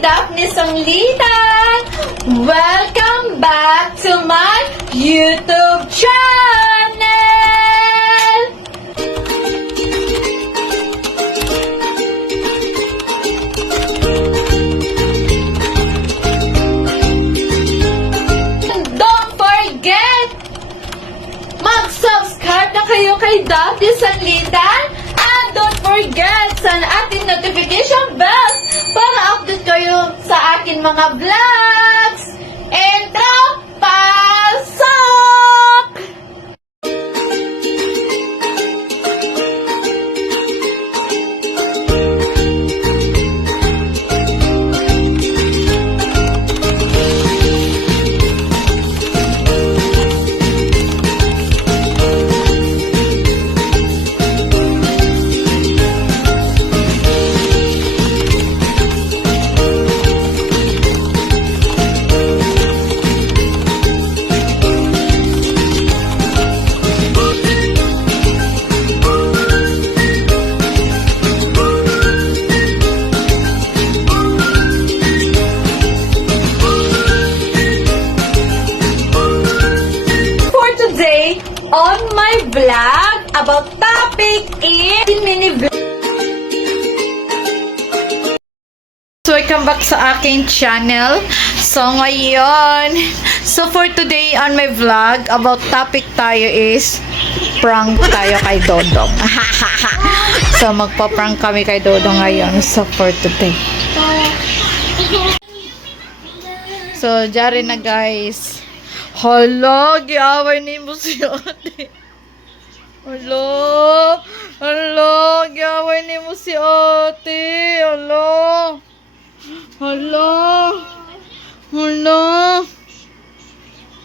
Daphne Sanglitan! Welcome back to my YouTube channel! Don't forget! Mag-subscribe na kayo kay Daphne Sanglitan! And don't forget sa ating notification bells para update kayo sa akin mga vlogs! Entra! Pasok! On my vlog about topic is mini vlog. So welcome back sa aking channel. So ngayon, for today on my vlog about topic tayo is prank tayo kay Dodong. So magpa-prank kami kay Dodong ngayon. So for today. So jari na guys. Hala, giaway ni mo si ate. Hala, giaway ni mo si ate. Hala.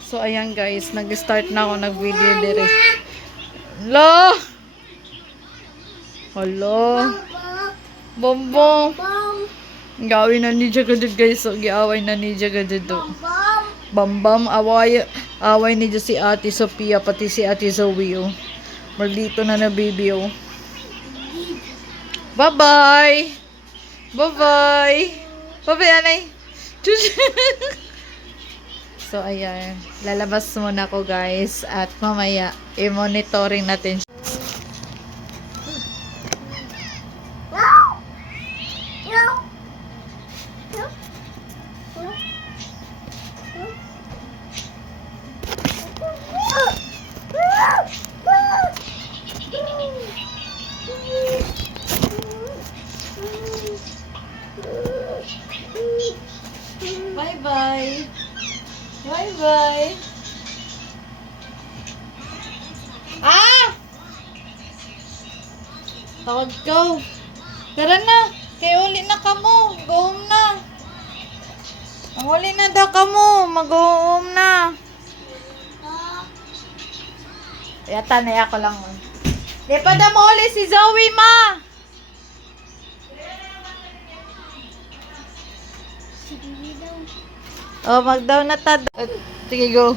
So, ayan guys, nag-start na ako nag-video dire. Hala. Bombong. Giaway na ni Jagadid guys. So, giaway na ni Jagadid do. Bambam, away ni si Ate Sophia, pati si Ate Zoe, oh. Maldito na na baby, oh. Bye-bye! Bye-bye! Bye-bye, anay! So, ayan. Lalabas muna ko, guys. At mamaya, i-monitoring natin. Bye-bye. Bye-bye. Ah! Tawag ko. Tara na. Kaya uli na kamo. Go home na. Ang uli na daw kamo. Mag-go home na. Yata na ako lang. Di pa na mo uli si Zoe, ma. Oh, mag-down na ta. Sige, go.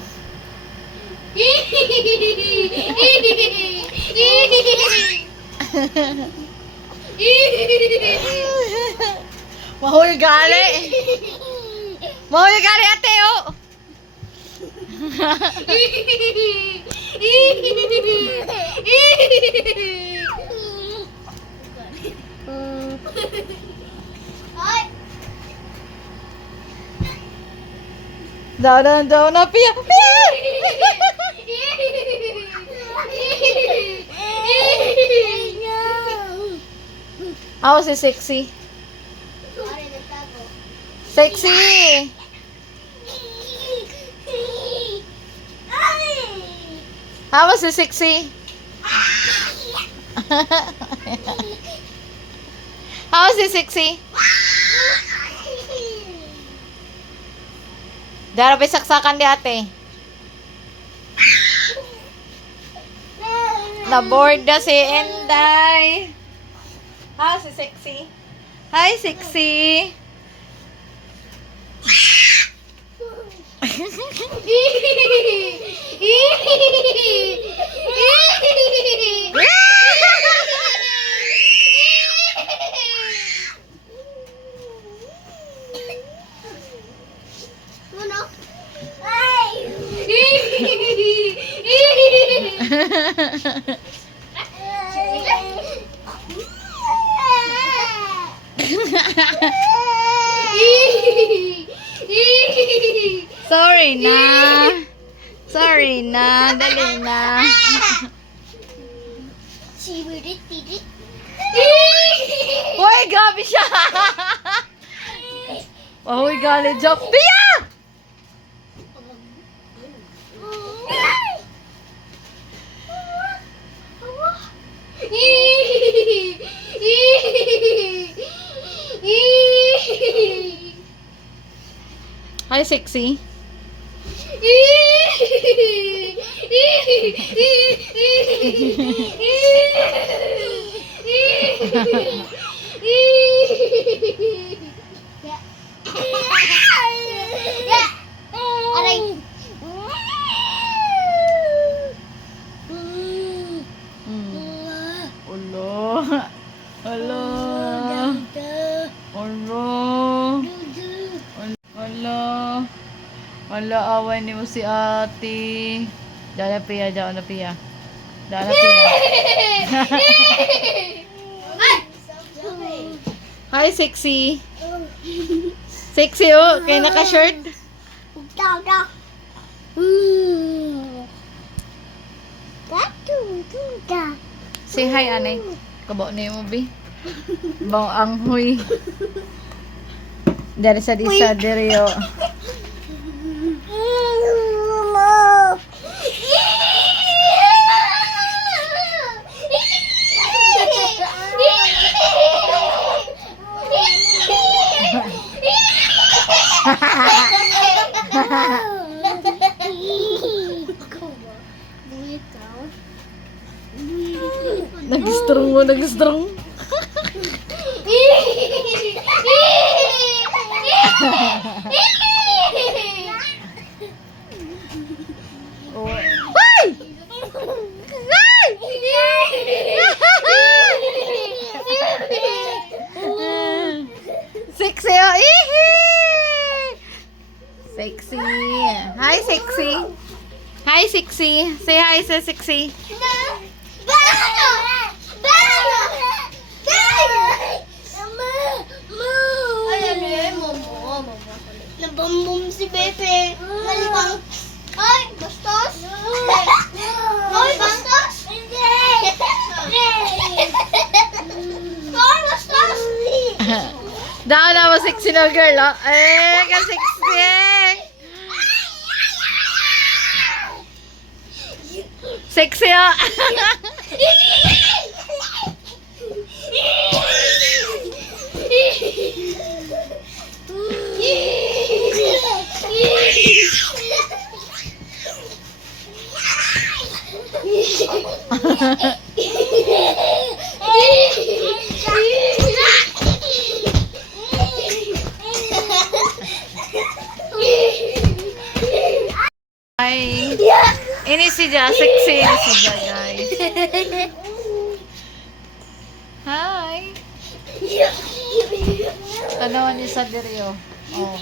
Mahul gali. Mahul gali ate, oh. Daw na, Pia! Ako si Sexy. Sexy! Ako si Sexy. Ako si Sexy. Dara pa saksakan di ate. Na-board na si Enday. Ha, si Sexy. Hi, Sexy. Sorry na. Sorry na. Dali na. Uy, gabi siya. Uy, gali dyan. Pia! Hi, sexy. Olo. Olo. Olo. Olo. Olo, awan ni mo si ate. Dala piya, dala piya. Dala piya. Hi, sexy. Sexy, oh. Kaya naka-shirt. Say hi, anay. Kabaw na yung movie. Bang anghoy. Dari sa disa, dari yo. Nag-strong mo, nag-strong. Oh. Ay! Sexy, oh. Ihi! Sexy. Hi, sexy. Hi, sexy. Say hi sa sexy. Nabambum si Pepe. Nalibang. Ay, bastos. Ay, bastos. Ay, bastos. Daan na mo sexy na girl, oh. Eh, ka sexy. Sexy, oh. Hi. Ini si Ja, sexy ini si Ja, guys. Hi. Tanawan niyo sa diryo. Oh.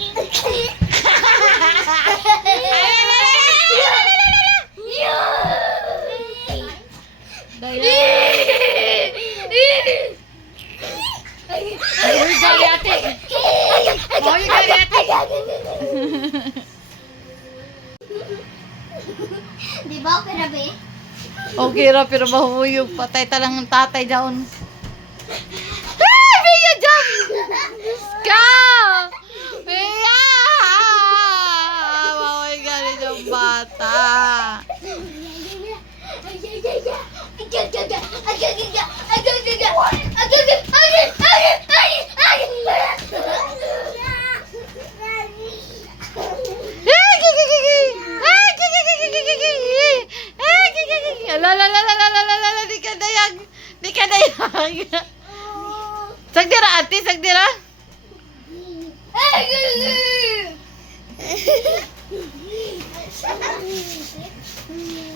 Daya. Uy, gali ate. Uy, gali ate. Di ba okay na, be? Okay ra, pero mahuyog. Patay talang ng tatay daon. Ay, Bea, jump! Ka! Bea! Maway galing yung bata. Di ka dayag. Di ka dayag. Sagdira, ate, sagdira.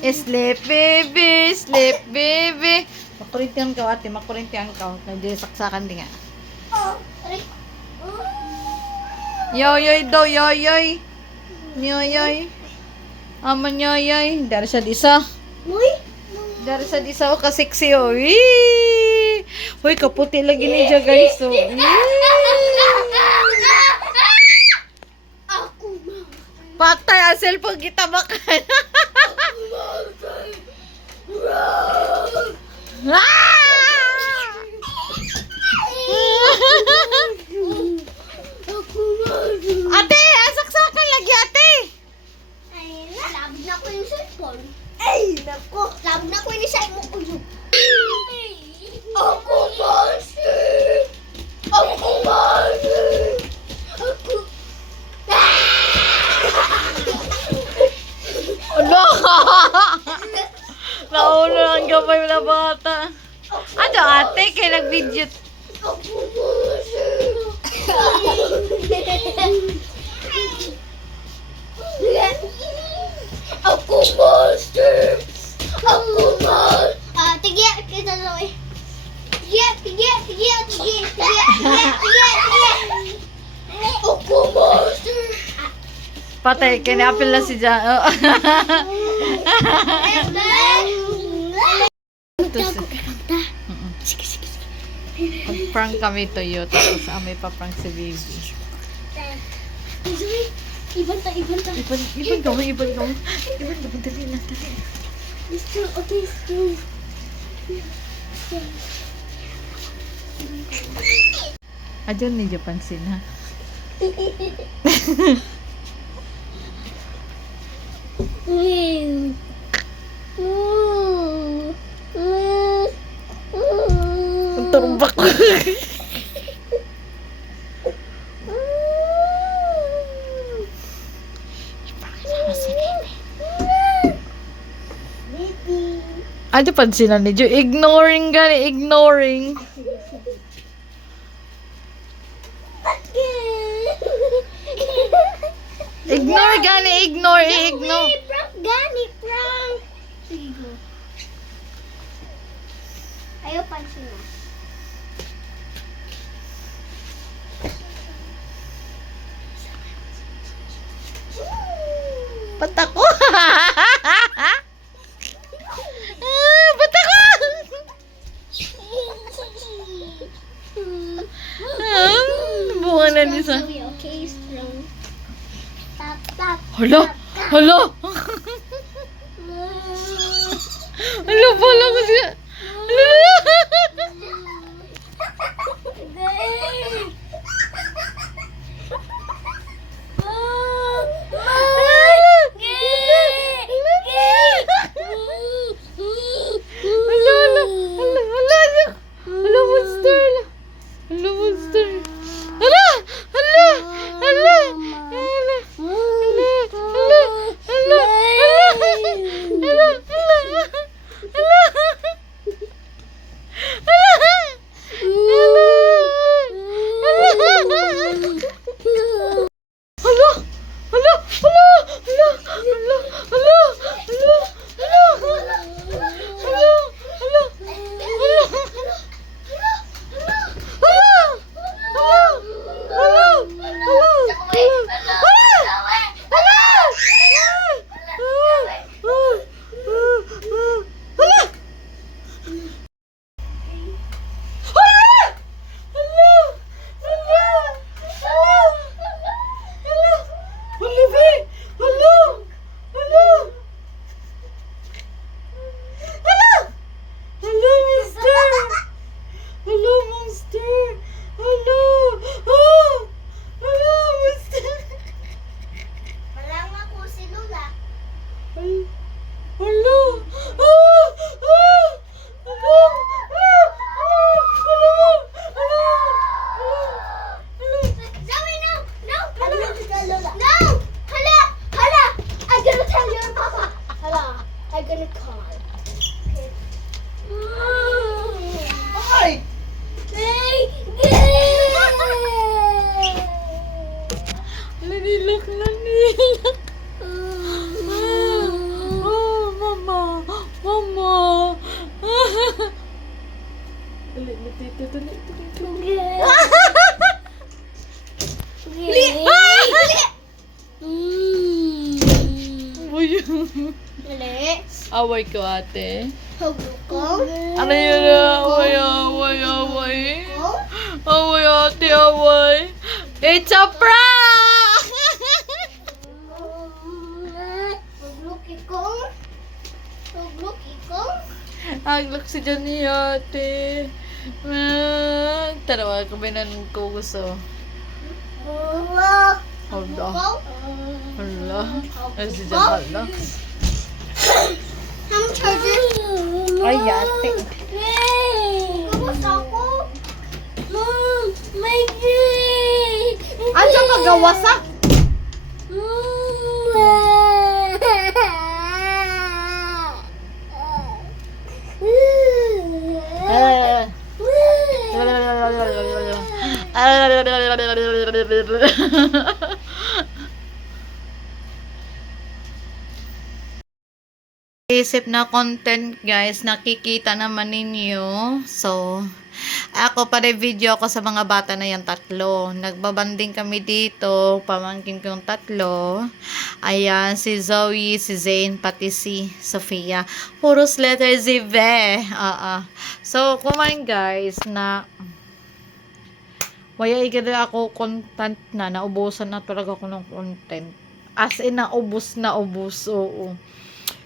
Sleep, baby, sleep, baby. Makurintihan ka, ate, makurintihan ka. Nandiyan saksakan din nga. Yoyoy daw, yoyoy. Yoyoy. Aman yoyoy. Dari sa disa. Uy! Dari sa disa, oh, ka-sexy, oh. Wee! Uy, kaputi lagi ni siya, guys. So, Ako na. patay ang cellphone kita bakan. Ate, asaksakan lagi ate. Ay, labog na ko yung cellphone. Ay, nako. Labog na ko yung isay mo ko yun. Ako master! Ako master! Ako... Ano? Naulo ang gabay na bata. Ano ate, kaya nag-video. Ako master! Ako master! Ako master! Ah, tigya, kita lang eh. Tigya. Ako master! Patay, kaya ni-apil na si Jan. Oh. Mag-prank kami to you, tapos may pa-prank si baby. Iban ta. Iban gawin, dali na, dali. Okay, still. Adyan ni pansin ha. Turbak ko. Ano pansinan ni Jo? Ignoring gani, ignoring. Ignore gani, ignore. Prank gani, prank. Sige go. Ayaw pansin na. Ba't ako? Ba't ako? Bunga na ni sa... Okay, strong. Tap. Hala! Hala pala ko siya. Away ko ate. Huwag ko. Ano yun? Away, away, away. Away, ate, away. It's a prank! Tuglok ikaw. Tuglok ikaw. Aglak si Johnny ate. Tarawa ko ba ko gusto? Hala. Hala. Ay, si John hala. Ang charger. Ay, ate. Kamusta ako? Mom, my God. Ano ka gawa sa? Isip na content guys, nakikita naman ninyo. So, ako pa rin video ako sa mga bata na yan tatlo. Nagbabanding kami dito, pamangkin kong tatlo. Ayan, si Zoe, si Zane, pati si Sofia. Puros letter Z, be. So, kumain guys na waya igada ako content na, naubusan na talaga ako ng content. As in, naubos, oo.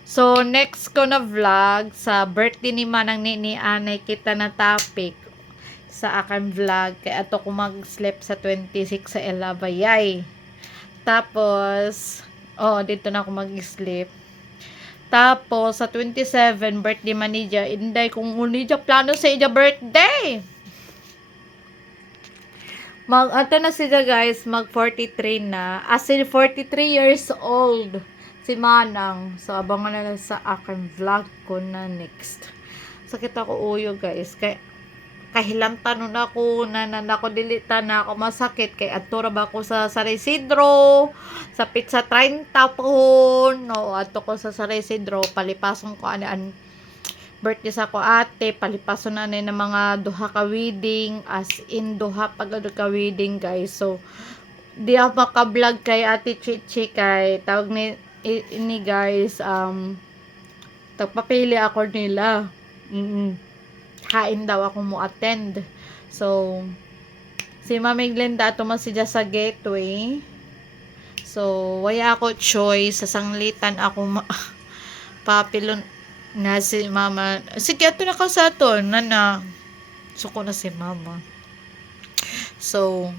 So, next ko na vlog sa birthday ni Manang ni Anay kita na topic sa aking vlog. Kaya ato ko mag-sleep sa 26 sa Elabayay. Tapos, dito na ako mag-sleep. Tapos, sa 27, birthday man niya. Inday kung unidya plano sa iya birthday. Ato na sila guys, mag 43 na. As in, 43 years old. Si Manang. So, abangan na lang sa aking vlog ko na next. Sakit ako uyo, guys. Kahilanta nun ako, ako dilita na ako masakit. Kaya atura ba ako sa San Isidro, sa Pizza 30 po. No, ato ko sa San Isidro. Palipason ko birthday sa ko ate. Palipason na ng mga duha ka wedding. As in, duha pag ka wedding, guys. So, di ako maka-vlog kay ate Chichi kay tawag ini guys, tagpapili ako nila. Kain daw ako mo attend. So, si Mami Glenda tumas siya sa gateway. So, waya ako choice. Sa sanglitan ako papilon na si Mama. Sige, ato na ka sa ato. Nana. Suko na si Mama. So,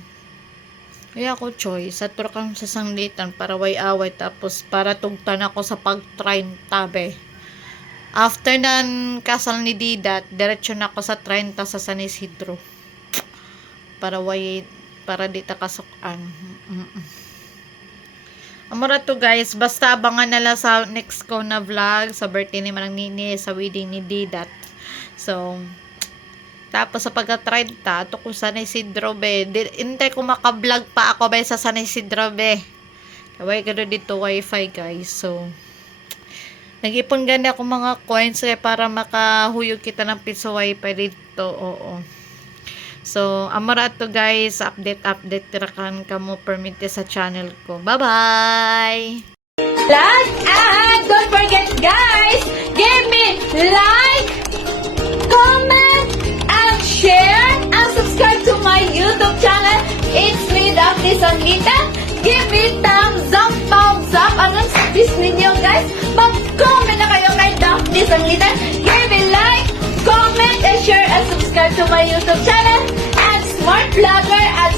kaya ako choice, at kang sa sanglitan para way-away, tapos para tugtan ako sa pag-train tabi. After nan kasal ni Didat, diretso na ako sa 30 sa San Isidro. Para di ta kasukan. Amora to guys, basta abangan na lang sa next ko na vlog, sa birthday ni Manang Nini, sa wedding ni Didat. So, tapos sa pagka-30, ito ko San Isidro, be. Hintay ko maka-vlog pa ako, be, sa San Isidro, be. Kaway gano'n dito wifi, guys. So, nag-ipon gani ako mga coins, para makahuyog kita ng piso wifi dito. Oo. So, amara to guys. Update tirakan kamo permite sa channel ko. Bye-bye! Like and don't forget, guys, give me like, comment, share and subscribe to my YouTube channel. It's me, Daphne Sanglita. Give me thumbs up. Anong sabihin ninyo, guys? Mag-comment na kayo kay Daphne Sanglita. Give me like, comment, and share and subscribe to my YouTube channel. And Smart Vlogger at